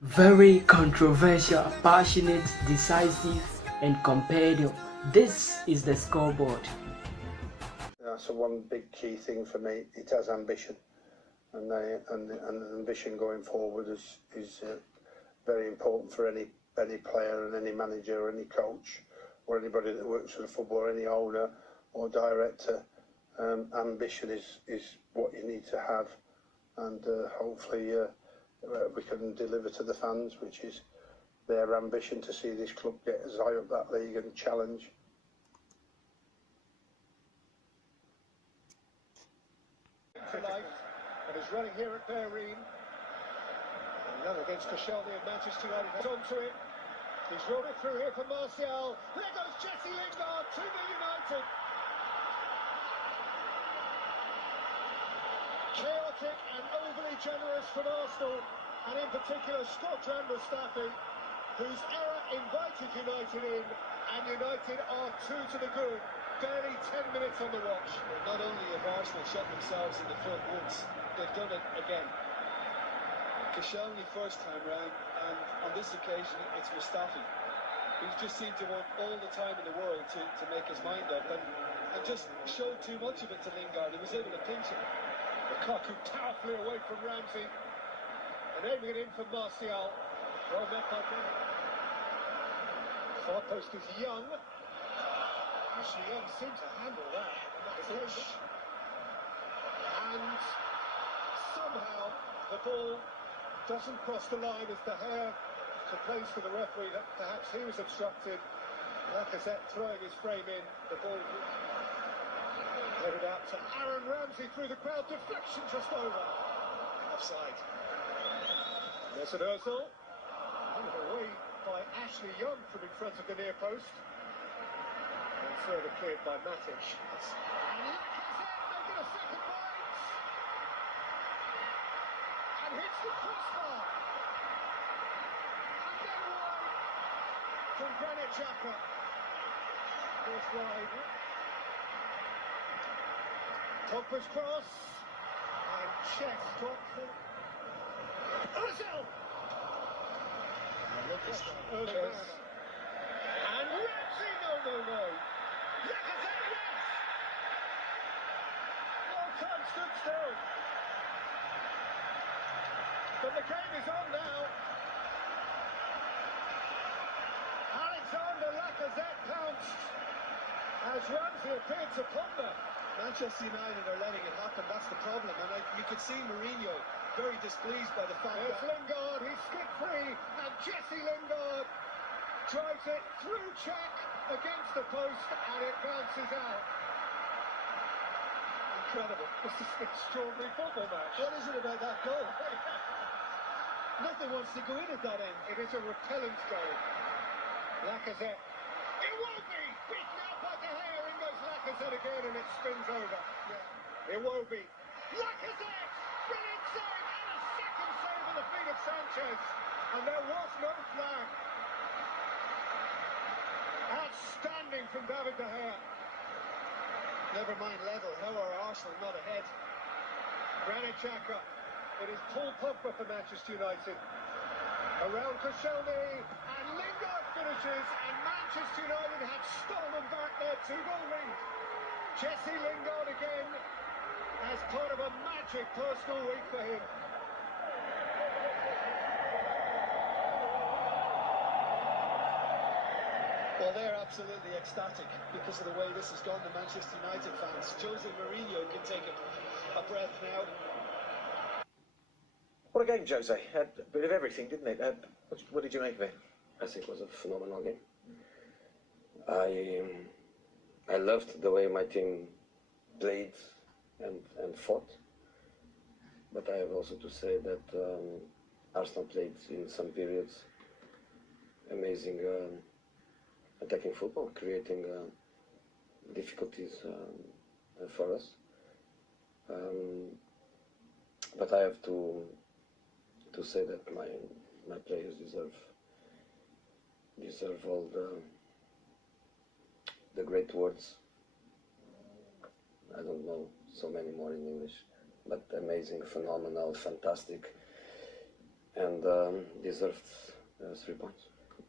Very controversial, passionate, decisive, and competitive. This is the scoreboard. That's one big key thing for me. It has ambition, and ambition going forward is very important for any player and any manager or any coach or anybody that works for the football, any owner or director. Ambition is what you need to have, and hopefully we can deliver to the fans, which is their ambition to see this club get as high up that league and challenge. For life, and is running here at Bahrain. Young against Koscielny of Manchester United. He's onto it. He's rolled it through here for Martial. There goes Jesse Lingard to the United. Chaotic and overly generous from Arsenal, and in particular Scotland Mustafi, whose error invited United in, and United are 2 to the good. Barely 10 minutes on the watch. Not only have Arsenal shot themselves in the foot once, they've done it again. Koscielny first time round, and on this occasion it's Mustafi, who just seemed to want all the time in the world to make his mind up, and just showed too much of it to Lingard. He was able to pinch it. Lukaku powerfully away from Ramsey, and aiming it in for Martial. Well met by Bennett. Far post is Young. Ashley Young seemed to handle that. And somehow the ball doesn't cross the line as De Gea complains to the referee that perhaps he was obstructed. Lacazette throwing his frame in. The ball headed out to Aaron Ramsey through the crowd. Deflection just over. Offside. Mesut Ozil. Handed away by Ashley Young from in front of the near post. And further cleared by Matic. And Lacazette making a second bite. And hits the crossbar. And then wide from Granit Xhaka. Goes wide. Pogba's cross. And checks dropped for Ozil. Ozil. And Ramsey, no. Lacazette, yes! No time stood still. But the game is on now. Alexander Lacazette pounced as Ramsey appeared to ponder. Manchester United are letting it happen, that's the problem, and you could see Mourinho very displeased by the fact There's that Lingard, he's skid free, and Jesse Lingard drives it through check against the post, and it bounces out. incredible. This is an extraordinary football match. What is it about that goal? Nothing wants to go in at that end. It is a repellent goal. Lacazette. It won't be! Beaten out by De Gea. In goes Lacazette again, and it spins over. Yeah. It won't be. Lacazette! Brilliant save! And a second save on the feet of Sanchez. And there was no flag. Outstanding from David De Gea. Never mind level. How are Arsenal not ahead? Granit Xhaka. It is Paul Pogba for Manchester United. Around Koscielny, and Lingard finishes, and Manchester United have stolen back their 2-goal lead. Jesse Lingard again, as part of a magic personal week for him. Well, they're absolutely ecstatic because of the way this has gone, the Manchester United fans. Jose Mourinho can take a breath now. What a game, Jose. Had a bit of everything, didn't it? What did you make of it? I think it was a phenomenal game. I loved the way my team played and fought, but I have also to say that Arsenal played in some periods amazing attacking football, creating difficulties for us. But I have to say that my players deserve all the great words. I don't know so many more in English, but amazing, phenomenal, fantastic, and deserved 3 points.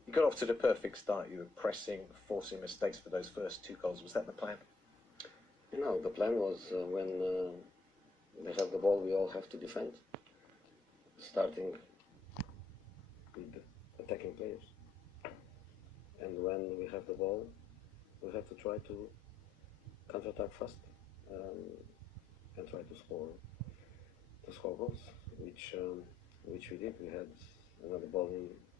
You got off to the perfect start. You were pressing, forcing mistakes for those first 2 goals. Was that the plan? You know, the plan was when they have the ball, we all have to defend, starting with the attacking players. And when we have the ball, we have to try to counter-attack fast and try to score goals, which we did. We had another ball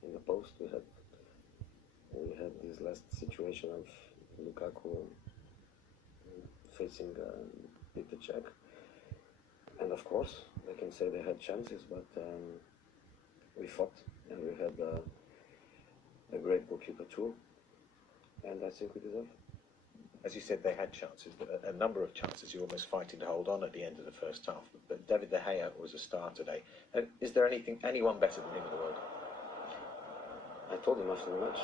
in the post. We had this last situation of Lukaku facing Peter Cech, and of course they can say they had chances, but we fought, and we had a great goalkeeper too, and I think we deserve. As you said, they had chances, a number of chances. You're almost fighting to hold on at the end of the first half. But David De Gea was a star today. Is there anyone better than him in the world? I told him after the match,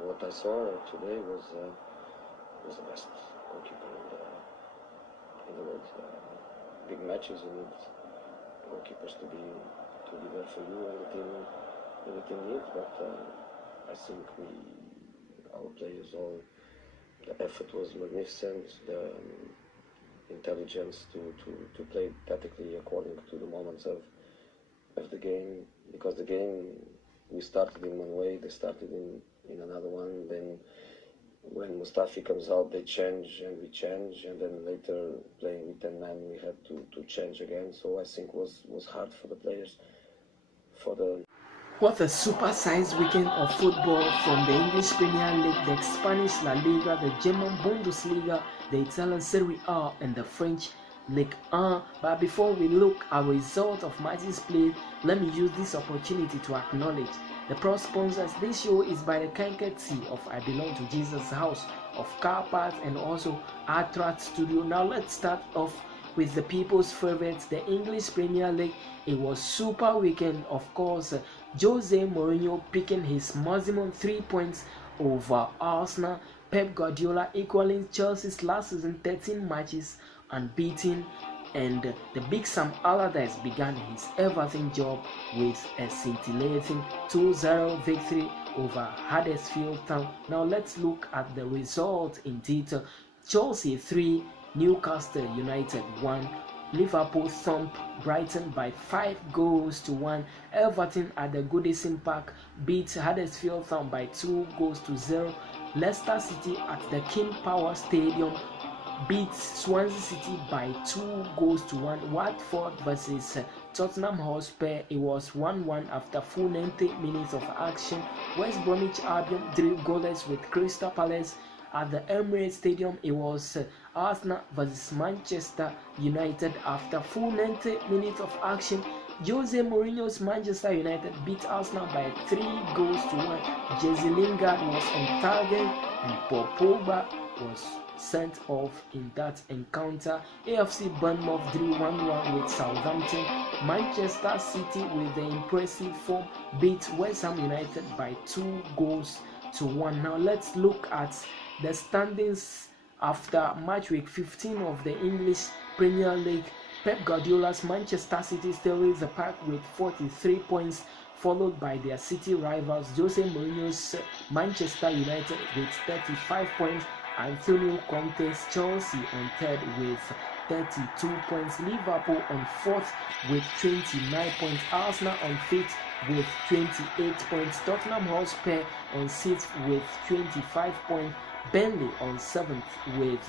what I saw today was the best goalkeeper in the world. Big matches, you need goalkeepers to be there for you, and the team needs. But I think our players all. The effort was magnificent, the intelligence to play tactically according to the moments of the game, because the game, we started in one way, they started in another one, then when Mustafi comes out they change and we change, and then later playing with 10 men we had to change again, so I think was hard for the players. What a super-sized weekend of football from the English Premier League, the Spanish La Liga, the German Bundesliga, the Italian Serie A, and the French Ligue 1. But before we look at the result of matches played, let me use this opportunity to acknowledge the pro sponsors. This show is by the kind courtesy of I Belong to Jesus House of Car Parts and also Artrat Studio. Now let's start off with the people's favorites, the English Premier League. It was super weekend, of course. Jose Mourinho picking his maximum 3 points over Arsenal. Pep Guardiola equaling Chelsea's last season 13 matches unbeaten, and the big Sam Allardyce began his Everton job with a scintillating 2-0 victory over Huddersfield Town. Now let's look at the result in detail. Chelsea 3, Newcastle United 1. Liverpool thumped Brighton by 5 goals to 1. Everton at the Goodison Park beat Huddersfield Town by 2 goals to 0. Leicester City at the King Power Stadium beat Swansea City by 2 goals to 1. Watford versus Tottenham Hotspur, it was 1-1 after full 90 minutes of action. West Bromwich Albion drew goalless with Crystal Palace. At the Emirates Stadium, it was Arsenal versus Manchester United. After full 90 minutes of action, Jose Mourinho's Manchester United beat Arsenal by 3 goals to 1. Jesse Lingard was on target and Paul Pogba was sent off in that encounter. AFC Bournemouth drew 1-1 with Southampton. Manchester City, with the impressive form, beat West Ham United by 2 goals to 1. Now let's look at the standings after match week 15 of the English Premier League. Pep Guardiola's Manchester City still leads the pack with 43 points, followed by their city rivals Jose Mourinho's Manchester United with 35 points. Antonio Conte's Chelsea on third with 32 points. Liverpool on fourth with 29 points. Arsenal on fifth with 28 points. Tottenham Hotspur on sixth with 25 points. Burnley on 7th with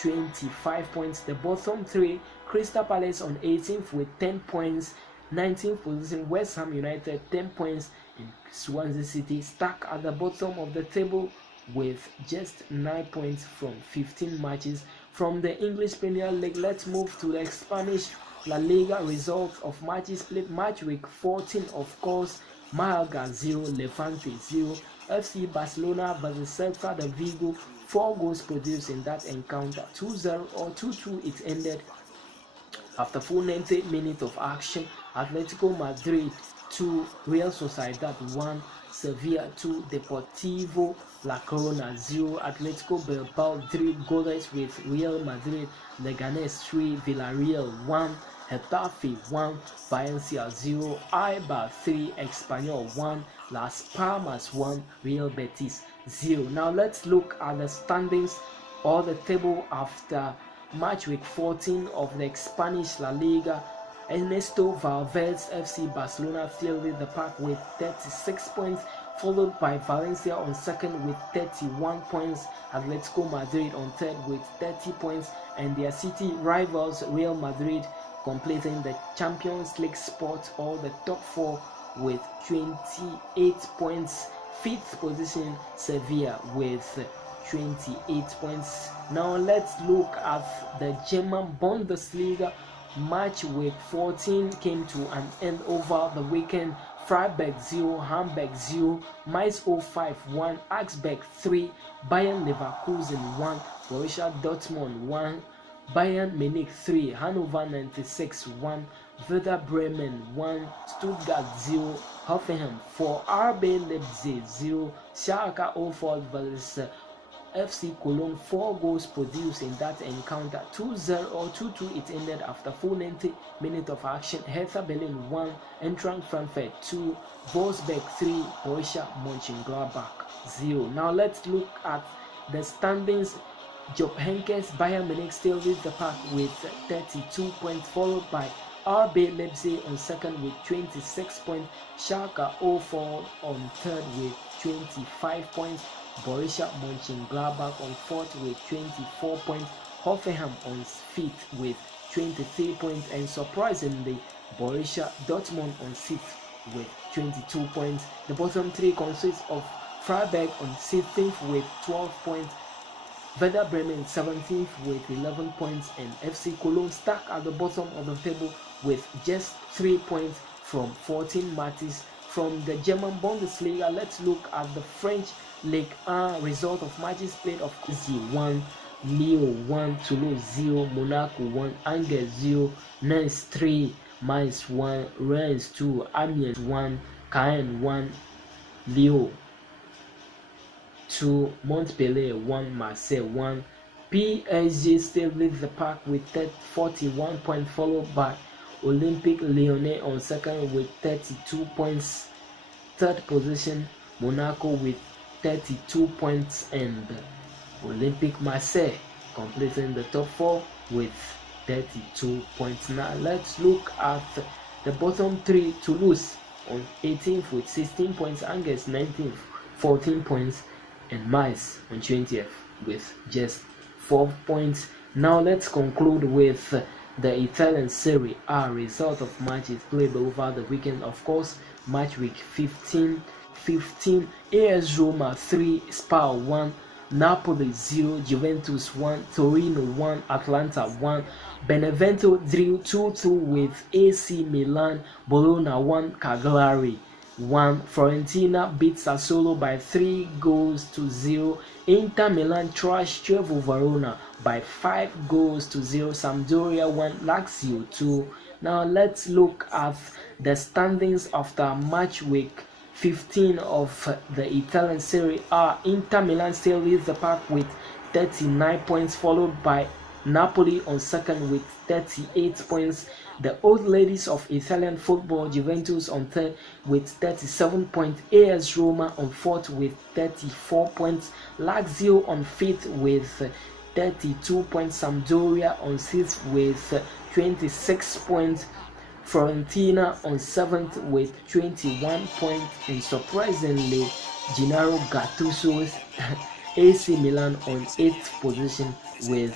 25 points. The bottom three, Crystal Palace on 18th with 10 points. 19th position, West Ham United 10 points, and Swansea City stuck at the bottom of the table with just 9 points from 15 matches. From the English Premier League, let's move to the Spanish La Liga results of matches played. Match week 14, of course, Malaga 0, Levante 0. FC Barcelona versus Celta de Vigo, 4 goals produced in that encounter, 2-0 or 2-2 it ended. After full 90 minutes of action, Atletico Madrid 2, Real Sociedad 1, Sevilla 2, Deportivo La Corona 0, Atletico Bilbao 3 goalless with Real Madrid, Leganés 3, Villarreal 1, Getafe 1, Valencia 0, Eibar 3, Espanyol 1, Las Palmas 1, Real Betis 0. Now let's look at the standings or the table after match week 14 of the Spanish La Liga. Ernesto Valverde's FC Barcelona still lead the pack with 36 points, followed by Valencia on second with 31 points, Atletico Madrid on third with 30 points, and their city rivals Real Madrid completing the Champions League spot or the top 4 with 28 points. Fifth position Sevilla with 28 points. Now let's look at the German Bundesliga. Match week 14 came to an end over the weekend. Freiburg 0, Hamburg 0, Mainz 05 1, Augsburg 3, Bayern Leverkusen 1, Borussia Dortmund 1, Bayern Munich 3, Hannover 96 1, Werder Bremen 1, Stuttgart 0, Hoffenheim 4, RB Leipzig 0, Schalke 04 vs FC Cologne. 4 goals produced in that encounter. 2-0 or 2-2 it ended after full 90 minutes of action. Hertha Berlin 1, Eintracht Frankfurt 2, Wolfsburg 3, Borussia Mönchengladbach 0. Now let's look at the standings. Jupp Heynckes Bayern Munich still leads the pack with 32 points, followed by RB Leipzig on second with 26 points, Schalke 04 on third with 25 points, Borussia Mönchengladbach on fourth with 24 points, Hoffenheim on fifth with 23 points, and surprisingly Borussia Dortmund on sixth with 22 points. The bottom three consists of Freiburg on 16th with 12 points, Werder Bremen 17th with 11 points, and FC Cologne stuck at the bottom of the table with just 3 points from 14 matches. From the German Bundesliga, let's look at the French Ligue 1 result of matches played. Of course, 1, Lyon 1, Toulouse 0, Monaco 1, Angers 0, Nantes 3, Mainz 1, Rennes 2, Amiens 1, Caen 1, Lyon 2, Montpellier 1, Marseille 1. PSG still leads the pack with 41 points, followed by Olympique Lyonnais on second with 32 points. Third position Monaco with 32 points, and Olympique Marseille completing the top 4 with 32 points. Now let's look at the bottom 3. Toulouse on 18th with 16 points, Angers 19th 14 points, and Mainz on 20th with just 4 points. Now let's conclude with the Italian Serie A result of matches played over the weekend. Of course, match week 15, AS Roma 3, Spal 1, Napoli 0, Juventus 1, Torino 1, Atlanta 1, Benevento drew 2-2 with AC Milan, Bologna 1, Cagliari 1, Fiorentina beat Sassuolo by 3-0. Inter Milan trashed Chievo Verona by 5-0. Sampdoria 1, Lazio 2. Now let's look at the standings after match week 15 of the Italian Serie A. Inter Milan still leads the pack with 39 points, followed by Napoli on second with 38 points. The old ladies of Italian football, Juventus on third with 37 points, AS Roma on fourth with 34 points, Lazio on fifth with 32 points, Sampdoria on sixth with 26 points, Fiorentina on 7th with 21 points, and surprisingly Gennaro Gattuso's AC Milan on 8th position with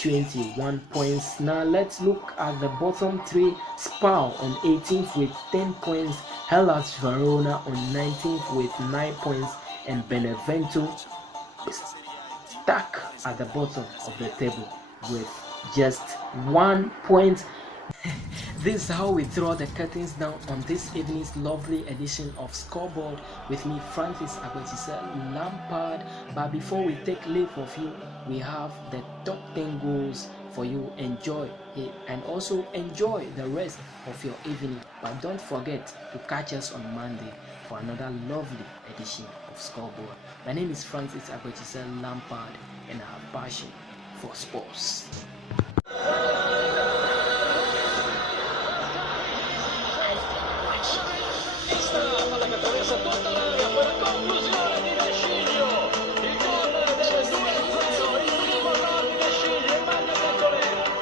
21 points. Now let's look at the bottom 3. Spal on 18th with 10 points, Hellas Verona on 19th with 9 points, and Benevento is stuck at the bottom of the table with just 1 point. This is how we draw the curtains down on this evening's lovely edition of Scoreboard with me, Francis AGBETSISE Lampard. But before we take leave of you, we have the top 10 goals for you. Enjoy it and also enjoy the rest of your evening. But don't forget to catch us on Monday for another lovely edition of Scoreboard. My name is Francis AGBETSISE Lampard, and I have passion for sports. tutta l'area per conclusione di Vesciglio, il gol del 2-0, il primo gol di Vesciglio in maglia bianconera.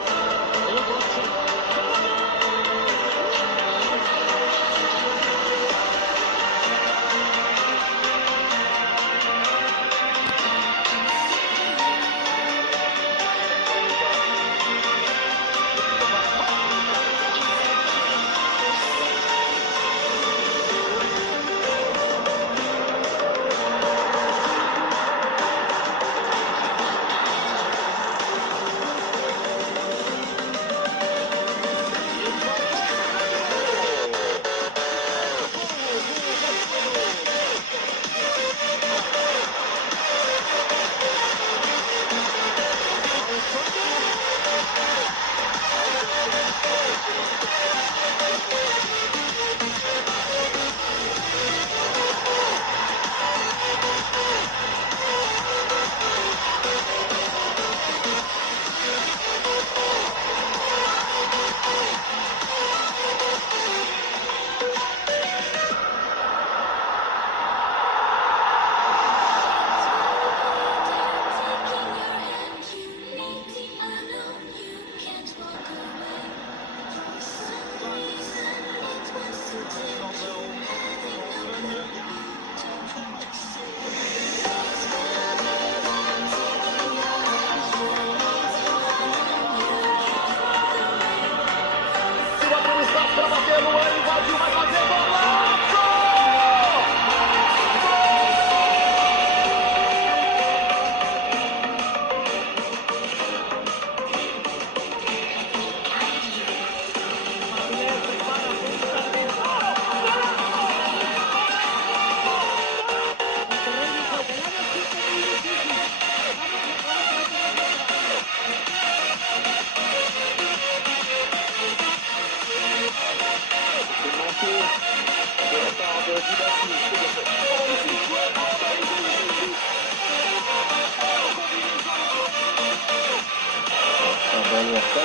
Para bater no ano, invadiu, vai fazer golaço!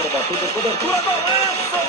Battuto, cobertura, golaço!